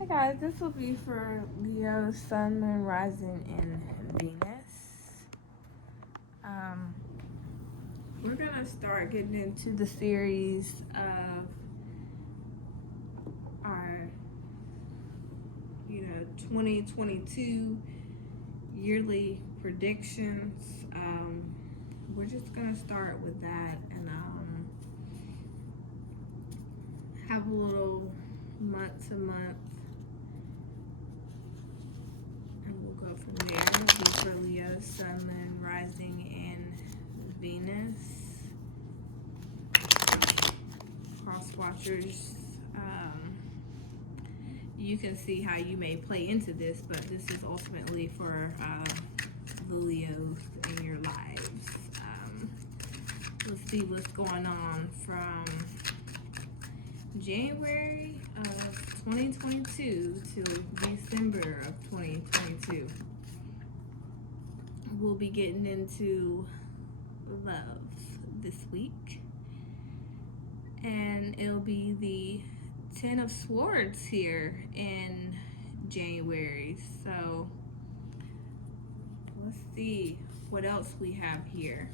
Hi guys, this will be for Leo, Sun, Moon, Rising, and Venus. We're gonna start getting into the series of our, 2022 yearly predictions. We're just gonna start with that and have a little month to month. And we'll go from there. It'll be for Leo, Sun, Moon, Rising, and Venus. Cross watchers, you can see how you may play into this, but this is ultimately for the Leos in your lives. Let's see what's going on from January of 2022 till December of 2022. We'll be getting into love this week, and it'll be the Ten of Swords here in January. So let's see what else we have here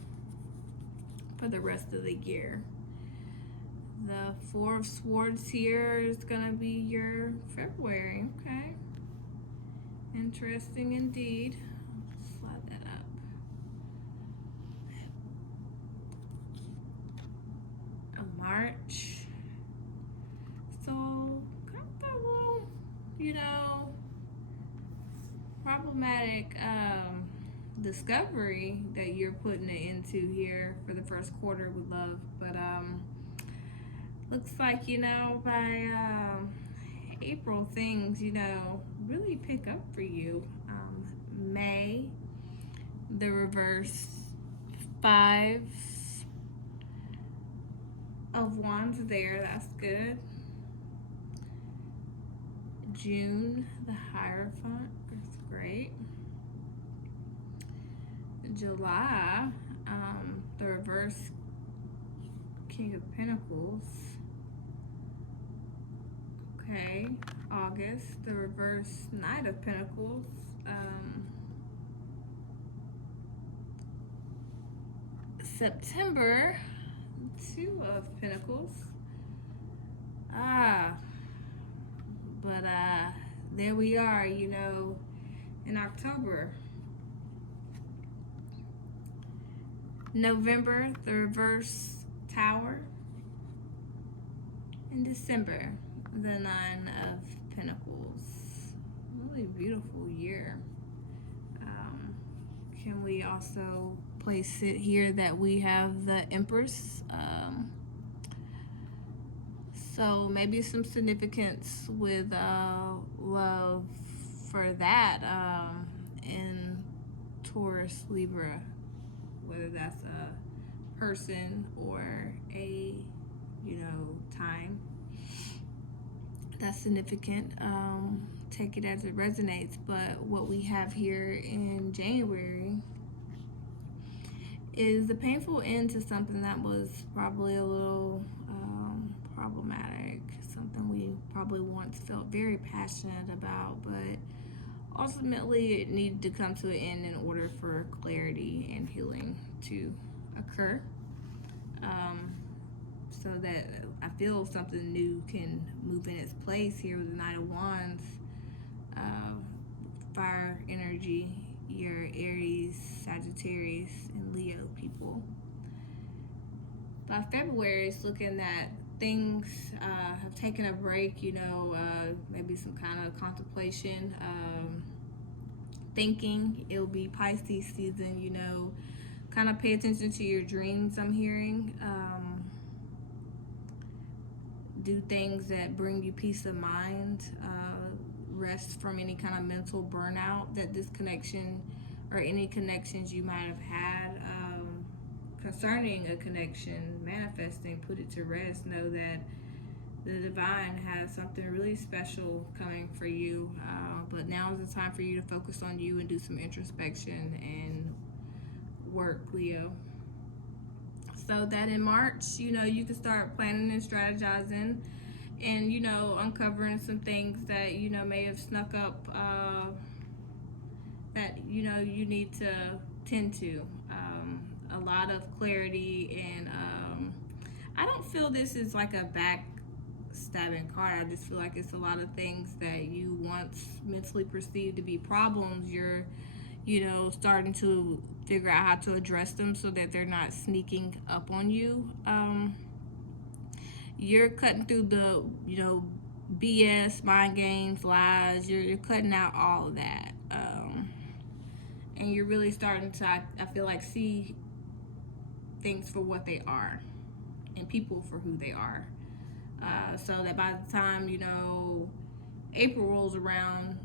for the rest of the year. The Four of Swords here is gonna be your February. Okay, interesting indeed. Slide that up. March. So kind of a little, problematic discovery that you're putting it into here for the first quarter with love. But looks like, by April, things, really pick up for you. May, the reverse 5 of Wands there, that's good. June, the Hierophant, that's great. July, the reverse King of Pentacles. Okay, August, the reverse Knight of Pentacles. September, Two of Pentacles. But there we are, in October. November, the reverse Tower. In December, the Nine of Pentacles. Really beautiful year. Can we also place it here that we have the Empress? So maybe some significance with love for that in Taurus, Libra, whether that's a person or a time. That's significant. Take it as it resonates. But what we have here in January is the painful end to something that was probably a little problematic, something we probably once felt very passionate about, but ultimately it needed to come to an end in order for clarity and healing to occur, so that I feel something new can move in its place here with the Knight of Wands. Fire energy, your Aries, Sagittarius, and Leo people. By February, it's looking that things have taken a break, maybe some kind of contemplation, thinking. It'll be Pisces season, kind of pay attention to your dreams, I'm hearing. Do things that bring you peace of mind, rest from any kind of mental burnout that this connection or any connections you might have had concerning a connection manifesting, put it to rest. Know that the divine has something really special coming for you, but now is the time for you to focus on you and do some introspection and work, Leo. So that in March, you can start planning and strategizing and, you know, uncovering some things that, you know, may have snuck up, that, you know, you need to tend to. A lot of clarity, and I don't feel this is like a backstabbing card. I just feel like it's a lot of things that you once mentally perceived to be problems. You're, you know, starting to figure out how to address them so that they're not sneaking up on you. You're cutting through the, you know, BS, mind games, lies. You're cutting out all of that. And you're really starting to, I feel like, see things for what they are and people for who they are. So that by the time, you know, April rolls around,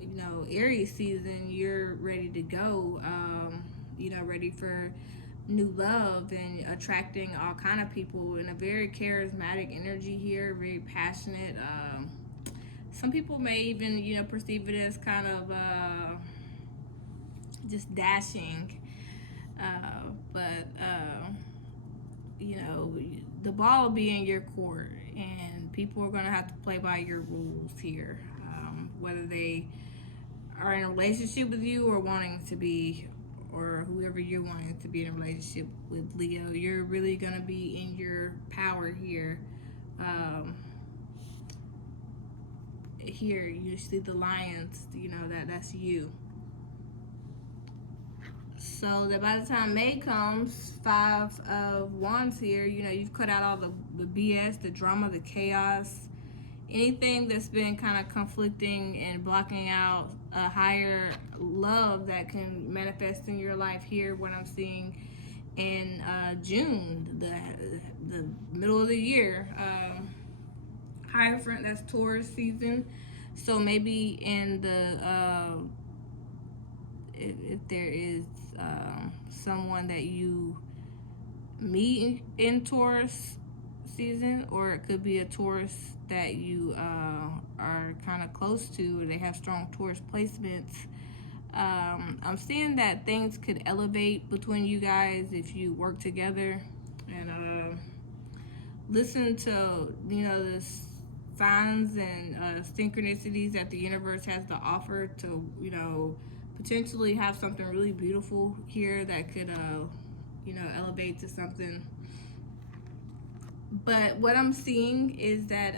you know, Aries season, you're ready to go, you know, ready for new love and attracting all kind of people in a very charismatic energy here, very passionate. Some people may even, you know, perceive it as kind of just dashing, but you know, the ball will be in your court, and people are going to have to play by your rules here, whether they are in a relationship with you or wanting to be, or whoever you're wanting to be in a relationship with, Leo. You're really going to be in your power here. Here you see the lions, you know, that's you. So that by the time May comes, 5 of Wands here, you know, you've cut out all the BS, the drama, the chaos, anything that's been kind of conflicting and blocking out a higher love that can manifest in your life here. What I'm seeing in June, the middle of the year, Hierophant, that's Taurus season. So maybe in the if there is someone that you meet in Taurus season, or it could be a Taurus that you are kind of close to, or they have strong Taurus placements. I'm seeing that things could elevate between you guys if you work together and listen to, you know, the signs and synchronicities that the universe has to offer to, you know, potentially have something really beautiful here that could, you know, elevate to something. But what I'm seeing is that,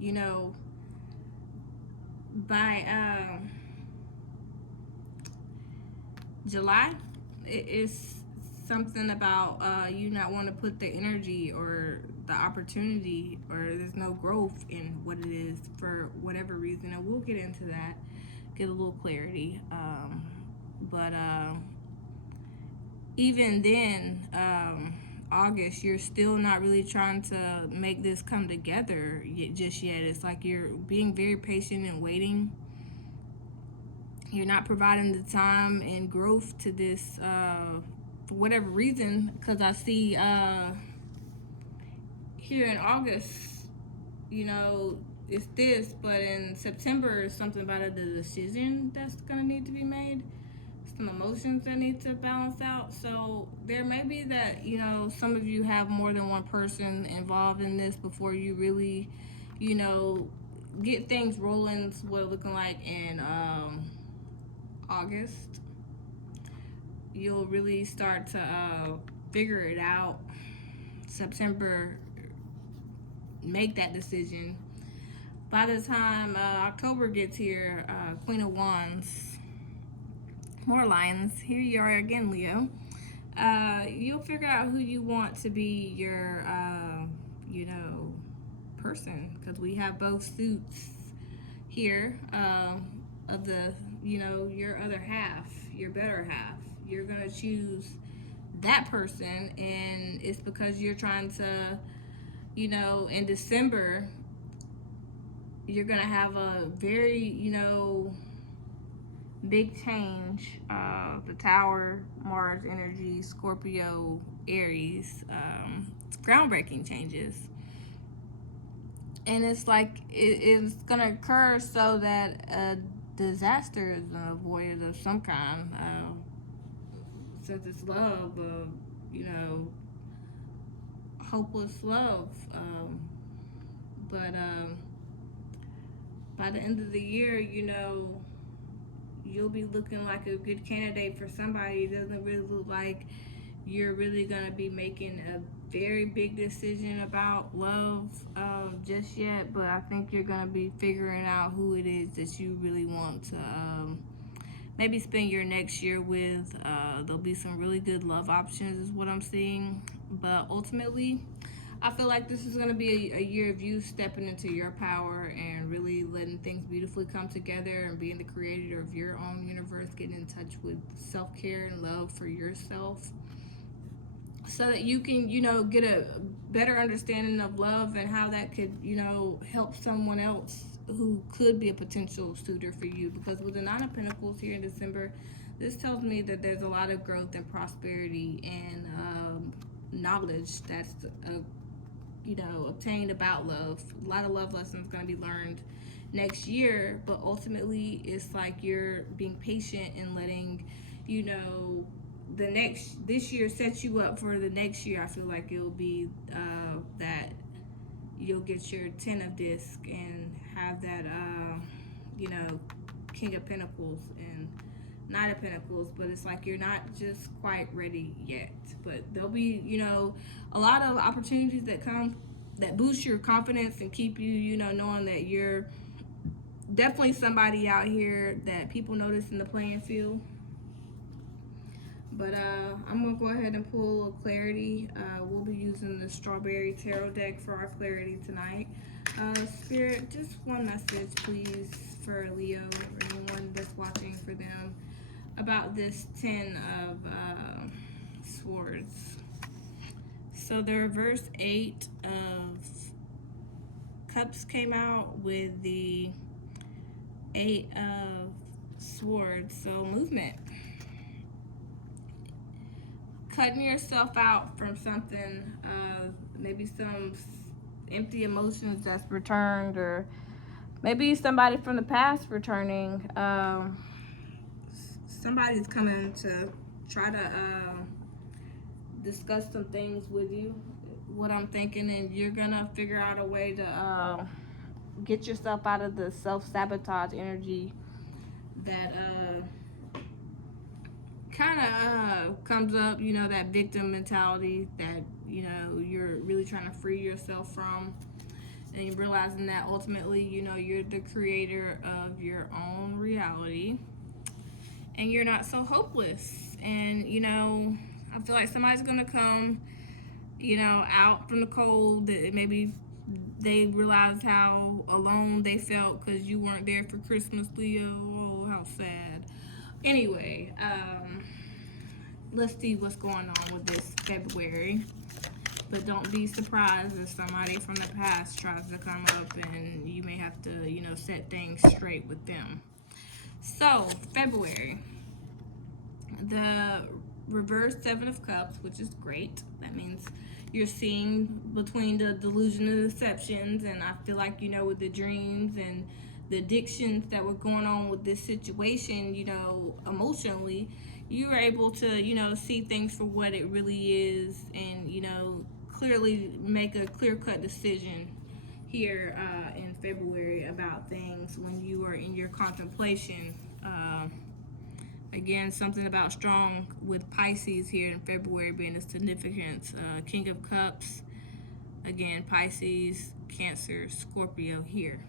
you know, by July, it's something about you not want to put the energy or the opportunity, or there's no growth in what it is for whatever reason. And we'll get into that, get a little clarity. But even then, August, you're still not really trying to make this come together just yet. It's like you're being very patient and waiting. You're not providing the time and growth to this for whatever reason, because I see here in August, you know, it's this, but in September, it's something about the decision that's gonna need to be made, some emotions that need to balance out. So there may be that, you know, some of you have more than one person involved in this before you really, you know, get things rolling. What it's looking like in August. You'll really start to figure it out. September, make that decision. By the time October gets here, Queen of Wands, more lions. Here you are again, Leo. You'll figure out who you want to be your, you know, person, because we have both suits here of the, you know, your other half, your better half. You're gonna choose that person, and it's because you're trying to, you know, in December, you're gonna have a very, you know, big change. The Tower, Mars energy, Scorpio, Aries. It's groundbreaking changes. And it's like it's gonna occur so that a disaster is avoided of some kind. Since it's love, you know, hopeless love. But by the end of the year, you know, you'll be looking like a good candidate for somebody. It doesn't really look like you're really going to be making a very big decision about love just yet, but I think you're going to be figuring out who it is that you really want to maybe spend your next year with. There'll be some really good love options is what I'm seeing, but ultimately I feel like this is going to be a year of you stepping into your power and really letting things beautifully come together and being the creator of your own universe, getting in touch with self-care and love for yourself so that you can, you know, get a better understanding of love and how that could, you know, help someone else who could be a potential suitor for you. Because with the Nine of Pentacles here in December, this tells me that there's a lot of growth and prosperity and knowledge that's you know, obtained about love. A lot of love lessons going to be learned next year, but ultimately it's like you're being patient and letting, you know, this year sets you up for the next year. I feel like it'll be that you'll get your 10 of disc and have that you know, King of Pentacles and Knight of Pentacles, but it's like you're not just quite ready yet. But there'll be, you know, a lot of opportunities that come that boost your confidence and keep you, you know, knowing that you're definitely somebody out here that people notice in the playing field. But I'm gonna go ahead and pull a little clarity. We'll be using the Strawberry Tarot deck for our clarity tonight. Spirit, just one message, please, for Leo or anyone that's watching for them about this 10 of Swords. So the reverse 8 of Cups came out with the 8 of Swords. So movement. Cutting yourself out from something, maybe some empty emotions that's returned, or maybe somebody from the past returning. Somebody's coming to try to discuss some things with you, what I'm thinking, and you're gonna figure out a way to get yourself out of the self-sabotage energy that kind of comes up, you know, that victim mentality that, you know, you're really trying to free yourself from, and you're realizing that ultimately, you know, you're the creator of your own reality and you're not so hopeless. And, you know, I feel like somebody's gonna come, you know, out from the cold. Maybe they realized how alone they felt because you weren't there for Christmas, Leo. Oh, how sad. Anyway, let's see what's going on with this February. But don't be surprised if somebody from the past tries to come up and you may have to, you know, set things straight with them. So, February. The reverse 7 of Cups, which is great. That means you're seeing between the delusion and deceptions, and I feel like, you know, with the dreams and the addictions that were going on with this situation, you know, emotionally, you were able to, you know, see things for what it really is and, you know, clearly make a clear-cut decision here in February about things when you are in your contemplation. Again, something about strong with Pisces here in February being its significance. King of Cups, again, Pisces, Cancer, Scorpio here.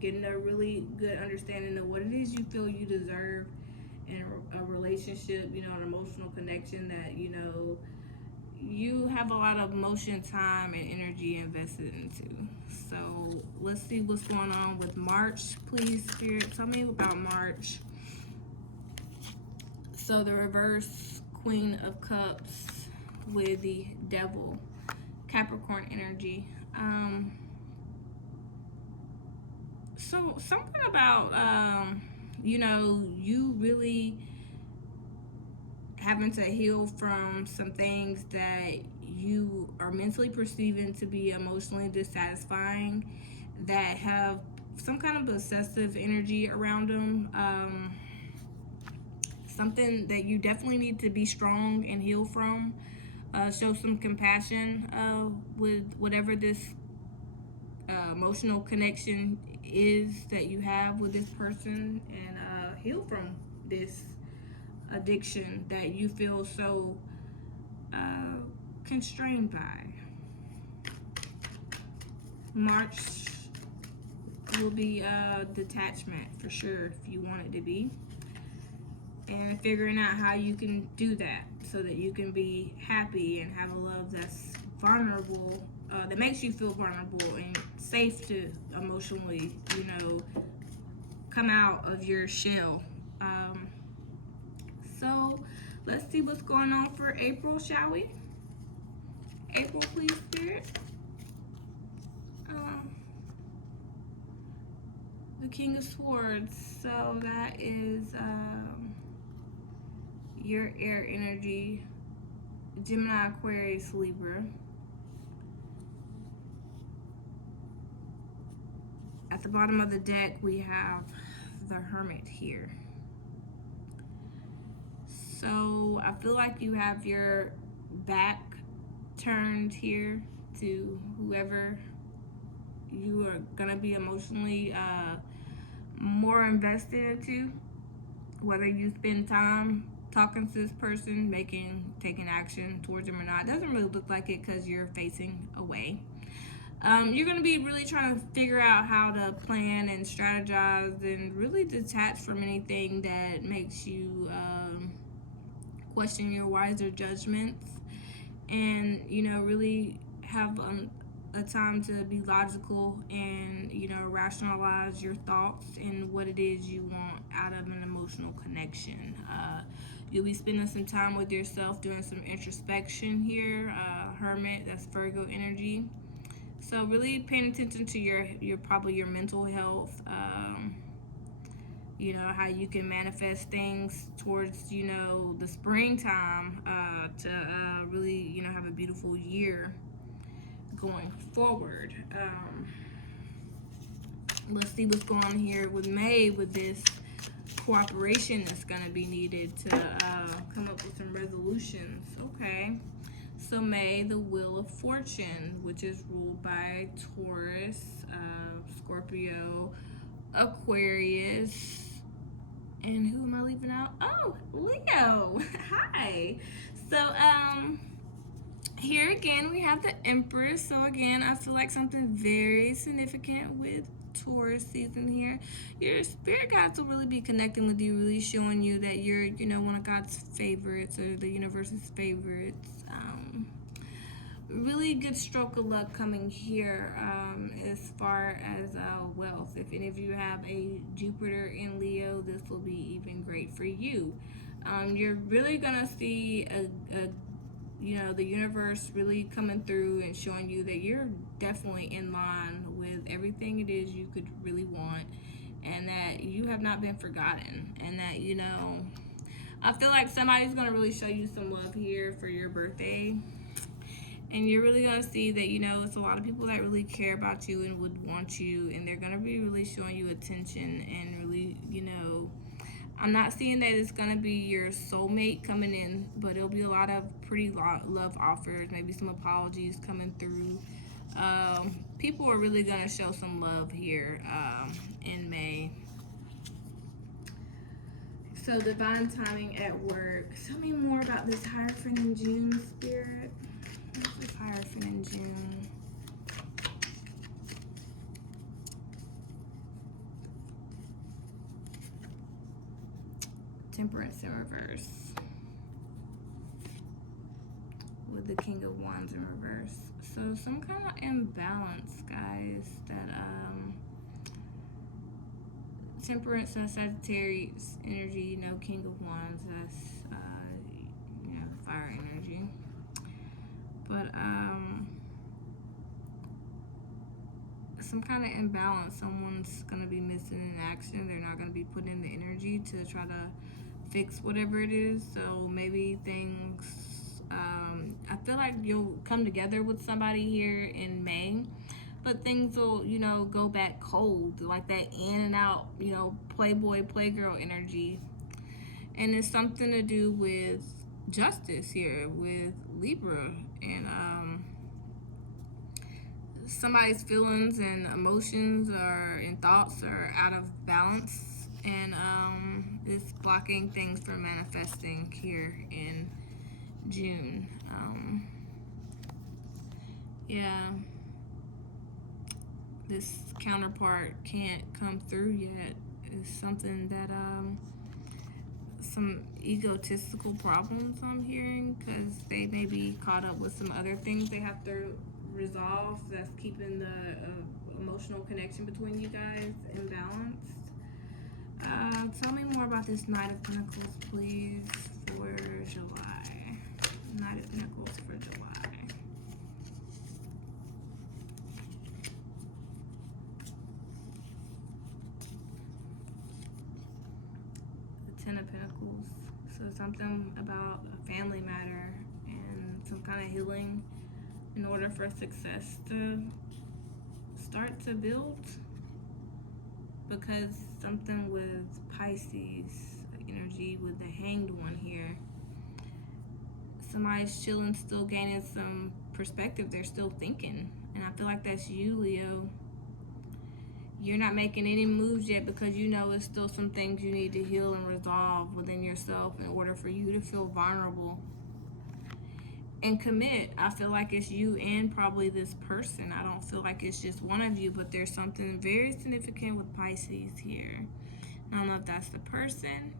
Getting a really good understanding of what it is you feel you deserve in a relationship, you know, an emotional connection that, you know, you have a lot of emotion, time, and energy invested into. So let's see what's going on with March. Please, Spirit, tell me about March. So the reverse Queen of Cups with the Devil, Capricorn energy. So something about, you know, you really having to heal from some things that you are mentally perceiving to be emotionally dissatisfying, that have some kind of obsessive energy around them. Something that you definitely need to be strong and heal from. Show some compassion with whatever this emotional connection is that you have with this person, and heal from this addiction that you feel so constrained by. March will be detachment for sure if you want it to be, and figuring out how you can do that so that you can be happy and have a love that's vulnerable, that makes you feel vulnerable and safe to emotionally, come out of your shell. So let's see what's going on for April, shall we? April, please, Spirit. The King of Swords. So that is your air energy, Gemini, Aquarius, Libra. At the bottom of the deck, we have the Hermit here. So I feel like you have your back turned here to whoever you are gonna be emotionally more invested into, whether you spend time talking to this person, taking action towards them or not. It doesn't really look like it because you're facing away. You're going to be really trying to figure out how to plan and strategize and really detach from anything that makes you question your wiser judgments, and really have a time to be logical and rationalize your thoughts and what it is you want out of an emotional connection. You'll be spending some time with yourself, doing some introspection here. Hermit, that's Virgo energy. So really paying attention to your probably your mental health. How you can manifest things towards the springtime to really have a beautiful year going forward. Let's see what's going on here with May, with this cooperation that's going to be needed to come up with some resolutions. Okay, so May, the Wheel of Fortune, which is ruled by Taurus, Scorpio, Aquarius, and who am I leaving out? Oh, Leo. Hi. So here again we have the Empress. So again, I feel like something very significant with Taurus season here. Your spirit guides will really be connecting with you, really showing you that you're one of God's favorites or the universe's favorites. Really good stroke of luck coming here as far as wealth. If any of you have a Jupiter in Leo, this will be even great for you. You're really gonna see the universe really coming through and showing you that you're definitely in line with everything it is you could really want, and that you have not been forgotten, and that I feel like somebody's gonna really show you some love here for your birthday. And you're really going to see that, it's a lot of people that really care about you and would want you. And they're going to be really showing you attention and really, I'm not seeing that it's going to be your soulmate coming in, but it'll be a lot of pretty love offers, maybe some apologies coming through. People are really going to show some love here in May. So divine timing at work. Tell me more about this Hierophant in June, Spirit. What's this Hierophant in June? Temperance in reverse. With the King of Wands in reverse. So some kind of imbalance, guys, that Temperance and Sagittarius energy, King of Wands, that's fire energy. But some kind of imbalance. Someone's gonna be missing in action. They're not gonna be putting in the energy to try to fix whatever it is. So maybe things, I feel like you'll come together with somebody here in May, but things will, go back cold, like that in and out, playboy, playgirl energy. And it's something to do with justice here with Libra. And somebody's feelings and emotions and thoughts are out of balance, and it's blocking things from manifesting here in June. Yeah, this counterpart can't come through yet. It's something that some egotistical problems I'm hearing, because they may be caught up with some other things they have to resolve that's keeping the emotional connection between you guys imbalanced. Tell me more about this Knight of Pentacles, please, for July. Knight of Pentacles for July. The Ten of Pentacles. So something about a family matter and some kind of healing in order for success to start to build. Because something with Pisces energy with the Hanged One here. Somebody's chilling, still gaining some perspective. They're still thinking. And I feel like that's you, Leo. You're not making any moves yet because you know it's still some things you need to heal and resolve within yourself in order for you to feel vulnerable and commit. I feel like it's you and probably this person. I don't feel like it's just one of you, but there's something very significant with Pisces here. I don't know if that's the person,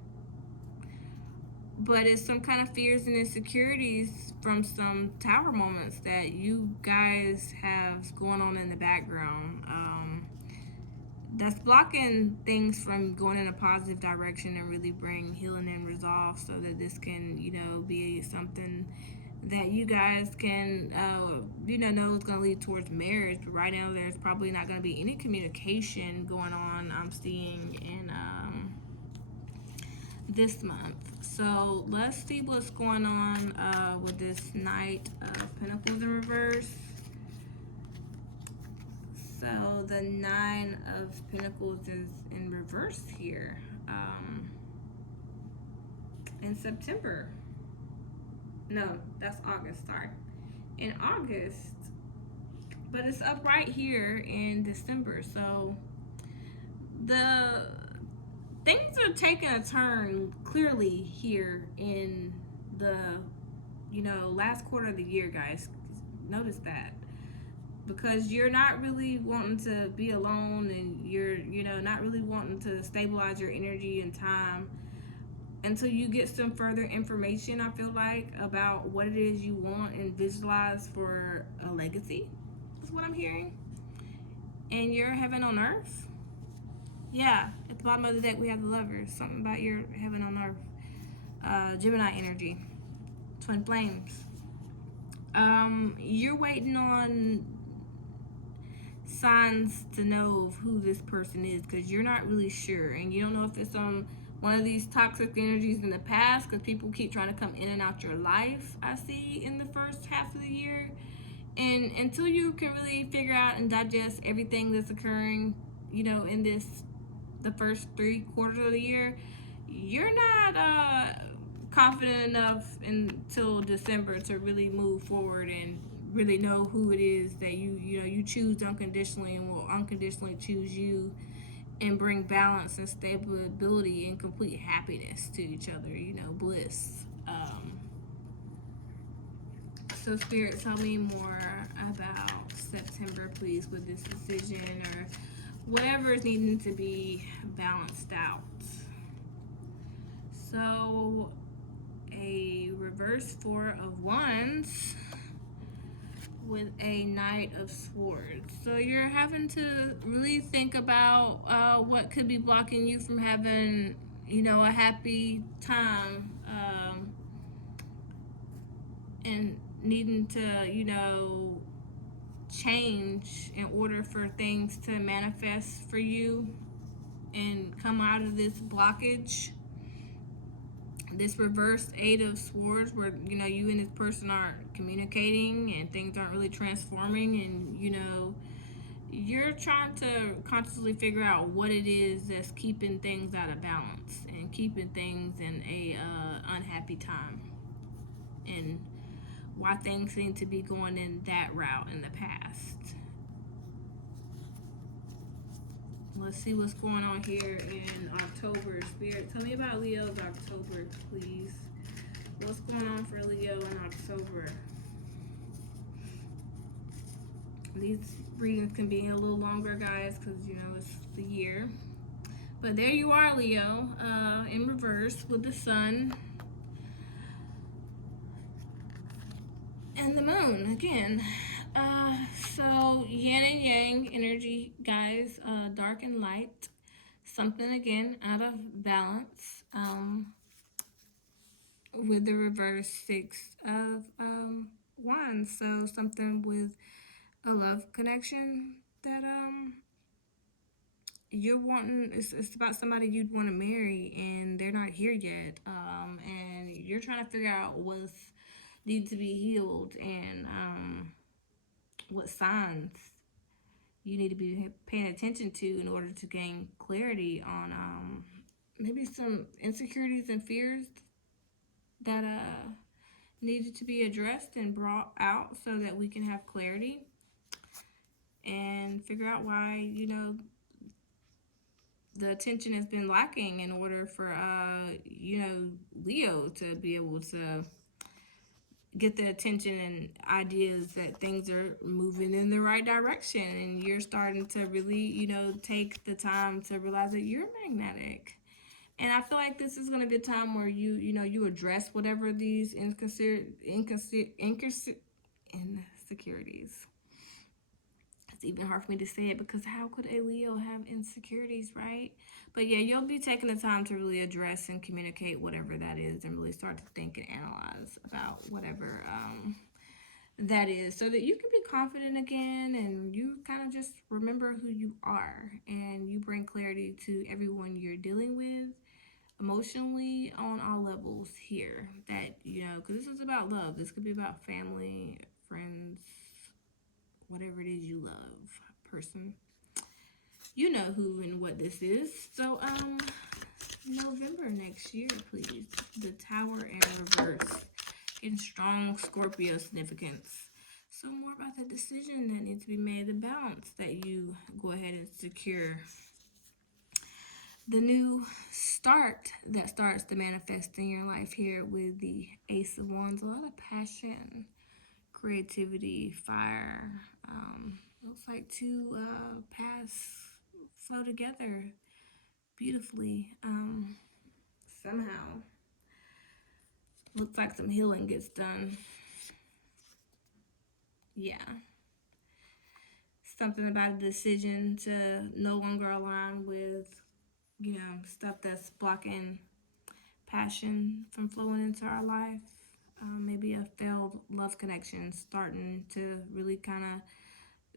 but it's some kind of fears and insecurities from some tower moments that you guys have going on in the background. That's blocking things from going in a positive direction and really bring healing and resolve, so that this can, be something that you guys can, know it's going to lead towards marriage. But right now, there's probably not going to be any communication going on, I'm seeing, in this month. So let's see what's going on with this Knight of Pentacles in reverse. So the Nine of Pentacles is in reverse here in September. No, that's August, sorry. In August. But it's up right here in December. So the things are taking a turn clearly here in the, last quarter of the year, guys. Notice that. Because you're not really wanting to be alone, and you're, not really wanting to stabilize your energy and time until you get some further information, I feel like, about what it is you want and visualize for a legacy, is what I'm hearing. And your heaven on earth. Yeah, at the bottom of the deck we have the Lovers. Something about your heaven on earth. Gemini energy. Twin flames. You're waiting on signs to know of who this person is, because you're not really sure, and you don't know if it's one of these toxic energies in the past, because people keep trying to come in and out your life, I see, in the first half of the year. And until you can really figure out and digest everything that's occurring, in the first 3 quarters of the year, you're not confident enough until December to really move forward and really know who it is that you choose unconditionally and will unconditionally choose you, and bring balance and stability and complete happiness to each other, bliss. So Spirit, tell me more about September, please, with this decision or whatever is needing to be balanced out. So a reverse 4 of Wands with a Knight of Swords. So you're having to really think about what could be blocking you from having, a happy time, and needing to, change in order for things to manifest for you and come out of this blockage. This reverse 8 of Swords, where you and this person aren't communicating and things aren't really transforming, and you're trying to consciously figure out what it is that's keeping things out of balance and keeping things in a unhappy time, and why things seem to be going in that route in the past. Let's see what's going on here in October. Spirit, tell me about Leo's October, please. What's going on for Leo in October? These readings can be a little longer, guys, because, you know, it's the year. But there you are, Leo, in reverse with the sun and the moon again. So yin and yang energy, guys, dark and light. Something again out of balance. With the reverse 6 of wands. So something with a love connection that you're wanting. It's about somebody you'd want to marry and they're not here yet. And you're trying to figure out what's needs to be healed and what signs you need to be paying attention to in order to gain clarity on maybe some insecurities and fears that needed to be addressed and brought out so that we can have clarity and figure out why, you know, the attention has been lacking in order for you know, Leo to be able to get the attention and ideas that things are moving in the right direction, and you're starting to really, you know, take the time to realize that you're magnetic. And I feel like this is going to be a time where you know, you address whatever these insecurities. It's even hard for me to say it because how could a Leo have insecurities, right? But yeah, you'll be taking the time to really address and communicate whatever that is and really start to think and analyze about whatever that is, so that you can be confident again and you kind of just remember who you are and you bring clarity to everyone you're dealing with emotionally on all levels here. That, you know, because this is about love. This could be about family, friends, whatever it is you love, person. You know who and what this is. So, November next year, please. The Tower in reverse. Getting strong Scorpio significance. So more about the decision that needs to be made, the balance that you go ahead and secure. The new start that starts to manifest in your life here with the Ace of Wands. A lot of passion, creativity, fire. Looks like two paths flow together beautifully. Somehow. Looks like some healing gets done. Yeah. Something about a decision to no longer align with, you know, stuff that's blocking passion from flowing into our life. Maybe a failed love connection starting to really kind of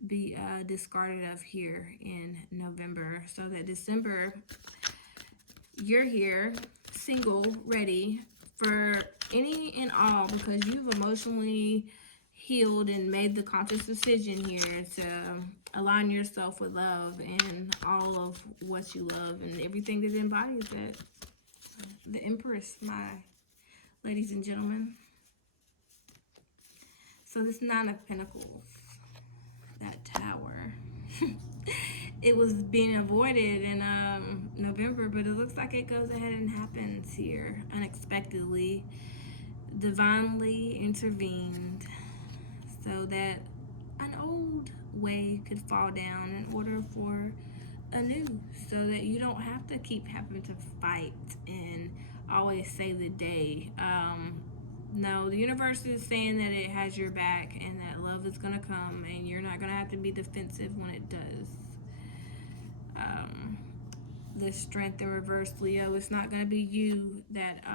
be discarded of here in November. So that December, you're here, single, ready for any and all, because you've emotionally healed and made the conscious decision here to align yourself with love and all of what you love and everything that embodies that. The Empress, my ladies and gentlemen. So this Nine of Pentacles, that Tower. It was being avoided in November, but it looks like it goes ahead and happens here unexpectedly. Divinely intervened so that an old way could fall down in order for a new, so that you don't have to keep having to fight and always save the day. No, the universe is saying that it has your back and that love is going to come and you're not going to have to be defensive when it does. The strength in reverse, Leo, it's not going to be you that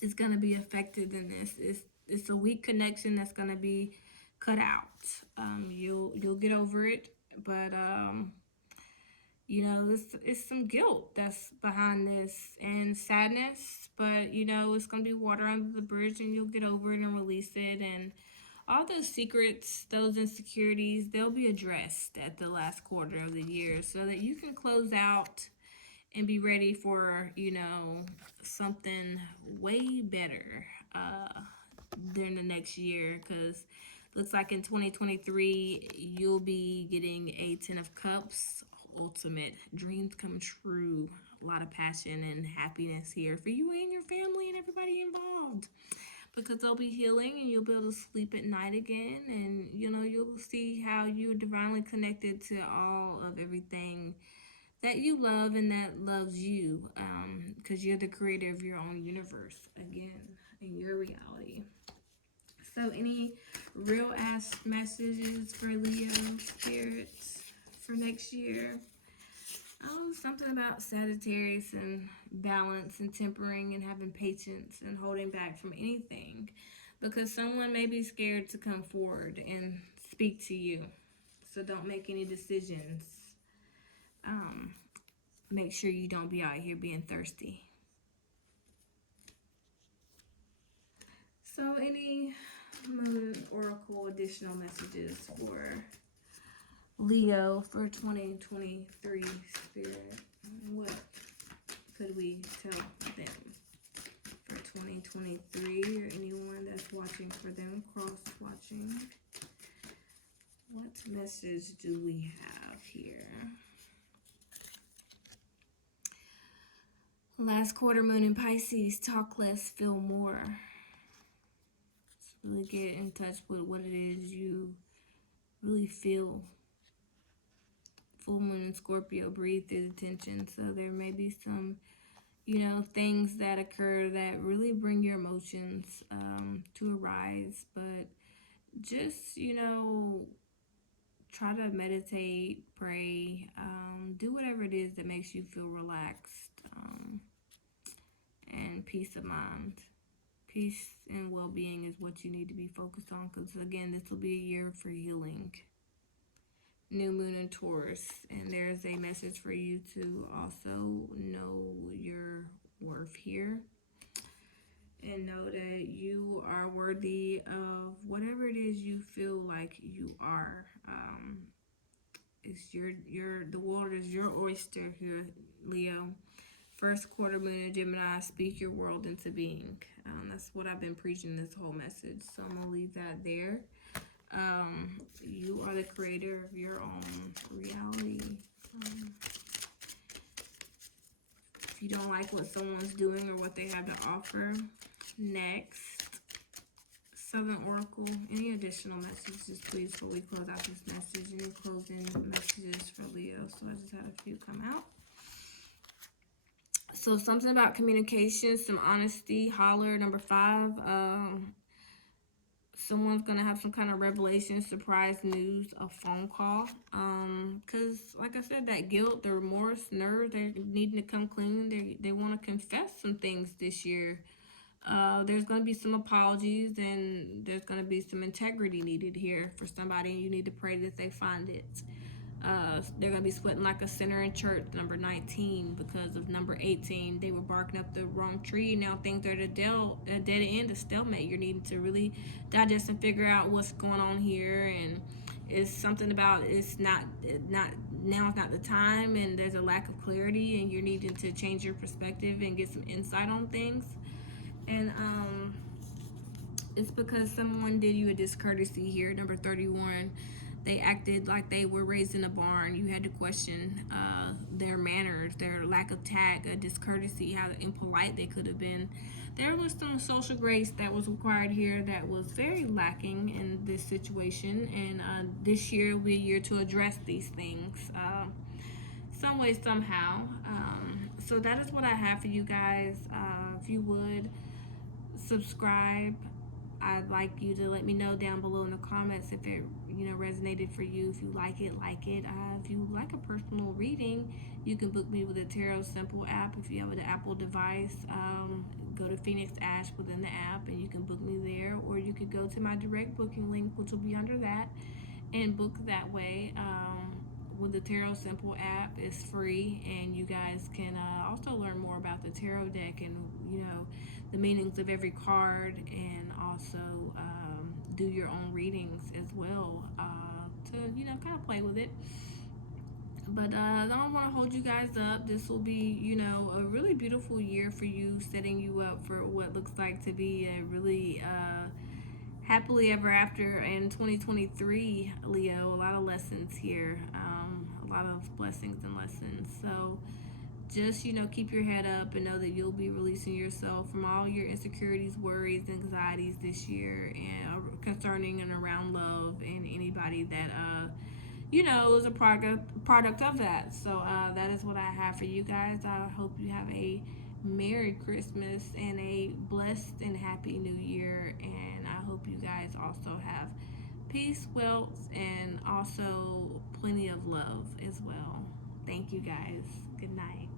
is going to be affected in this. It's a weak connection that's going to be cut out. You'll get over it, but you know, it's some guilt that's behind this and sadness, but you know, it's going to be water under the bridge and you'll get over it and release it. And all those secrets, those insecurities, they'll be addressed at the last quarter of the year so that you can close out and be ready for, you know, something way better during the next year. Because looks like in 2023 you'll be getting a 10 of Cups ultimate dreams come true. A lot of passion and happiness here for you and your family and everybody involved, because they'll be healing and you'll be able to sleep at night again, and you'll see how you're divinely connected to all of everything that you love and that loves you, because you're the creator of your own universe again in your reality. So any real ass messages for Leo spirits for next year? Oh, something about Sagittarius and balance and tempering and having patience and holding back from anything, because someone may be scared to come forward and speak to you. So don't make any decisions. Make sure you don't be out here being thirsty. So any Moon Oracle additional messages for Leo for 2023 spirit? What could we tell them for 2023, or anyone that's watching for them, cross-watching? What message do we have here? Last quarter moon in Pisces, talk less, feel more. Just really get in touch with what it is you really feel. Full moon in Scorpio, breathe through the tension. So there may be some, things that occur that really bring your emotions to arise. But just, try to meditate, pray, do whatever it is that makes you feel relaxed, and peace of mind. Peace and well-being is what you need to be focused on, because again, this will be a year for healing. New moon in Taurus, and there's a message for you to also know your worth here, and know that you are worthy of whatever it is you feel like you are. It's the world is your oyster here, Leo. First quarter moon in Gemini, speak your world into being. That's what I've been preaching this whole message, so I'm gonna leave that there. You are the creator of your own reality. If you don't like what someone's doing or what they have to offer, next, Southern Oracle, any additional messages, please, before we close out this message? Any closing messages for Leo? So I just had a few come out. So something about communication, some honesty, holler, number 5. Someone's going to have some kind of revelation, surprise news, a phone call. Because, like I said, that guilt, the remorse, nerves, they're needing to come clean. They want to confess some things this year. There's going to be some apologies, and there's going to be some integrity needed here for somebody. You need to pray that they find it. They're going to be sweating like a sinner in church, number 19, because of number 18. They were barking up the wrong tree. Now things are at a dead end, a stalemate. You're needing to really digest and figure out what's going on here. And it's something about it's not now is not the time, and there's a lack of clarity, and you're needing to change your perspective and get some insight on things. And it's because someone did you a discourtesy here, number 31. They acted like they were raised in a barn. You had to question their manners, their lack of tact, a discourtesy, how impolite they could have been. There was some social grace that was required here that was very lacking in this situation. And this year will be a year to address these things some way, somehow. So that is what I have for you guys. If you would subscribe, I'd like you to let me know down below in the comments if it resonated for you. If you like it, if you like a personal reading, you can book me with the Tarot Simple app. If you have an Apple device, go to Phoenix Ash within the app and you can book me there, or you could go to my direct booking link, which will be under that, and book that way. With the Tarot Simple app, it's free, and you guys can also learn more about the tarot deck and the meanings of every card, and also do your own readings as well to kind of play with it. But I don't want to hold you guys up. This will be a really beautiful year for you, setting you up for what looks like to be a really happily ever after in 2023, Leo. A lot of lessons here, a a lot of blessings and lessons. So just, keep your head up and know that you'll be releasing yourself from all your insecurities, worries, anxieties this year, and concerning and around love and anybody that is a product of that. So that is what I have for you guys. I hope you have a Merry Christmas and a blessed and happy New Year. And I hope you guys also have peace, wealth, and also plenty of love as well. Thank you guys. Good night.